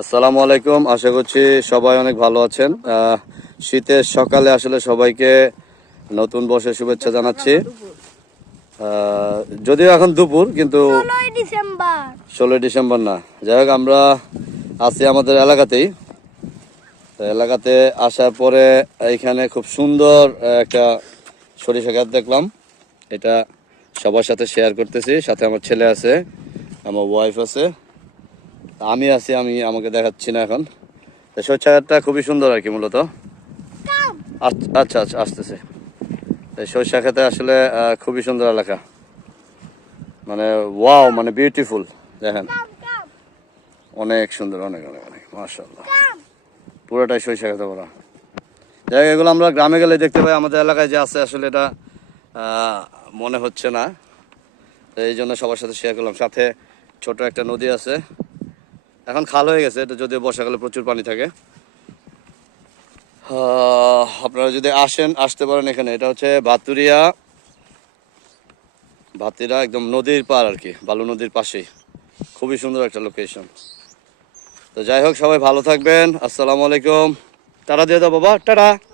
আসসালামু আলাইকুম। আশা করছি সবাই অনেক ভালো আছেন। শীতের সকালে আসলে সবাইকে নতুন বর্ষের শুভেচ্ছা জানাচ্ছি। যদিও এখন দুপুর কিন্তু ষোলোই ডিসেম্বর। না। যাই হোক আমরা আছি আমাদের এলাকাতেই। এলাকাতে আসার পরে এইখানে খুব সুন্দর একটা সরিষা গাছ দেখলাম। এটা সবার সাথে শেয়ার করতেছি। সাথে আমার ছেলে আছে আমার ওয়াইফ আছে। আমি আছি, আমি আমাকে দেখাচ্ছি না এখন। তো সরিষা খুবই সুন্দর আর কি মূলত। আচ্ছা আচ্ছা আচ্ছা আসতেছে। সরিষা খেতে আসলে খুবই সুন্দর এলাকা। মানে ওয়াও মানে বিউটিফুল দেখেন। অনেক সুন্দর, অনেক অনেক অনেক মাশাল্লাহ পুরোটাই সরিষা খেতে পারা যাই এগুলো আমরা গ্রামে গেলে দেখতে পাই, আমাদের এলাকায় যে আছে, আসলে এটা মনে হচ্ছে না। এই জন্য সবার সাথে শেয়ার করলাম। সাথে ছোট একটা নদী আছে। এখন খাল হয়ে গেছে, এটা যদিও বর্ষাকালে প্রচুর পানি থাকে। আপনারা যদি আসেন, আসতে পারেন এখানে। এটা হচ্ছে ভাতুরিয়া ভাতিরা একদম নদীর পার আর কি, বালু নদীর পাশেই। খুবই সুন্দর একটা লোকেশন তো যাই হোক, সবাই ভালো থাকবেন। আসসালামু আলাইকুম। টাটা দিয়ে দাও বাবা, টাটা।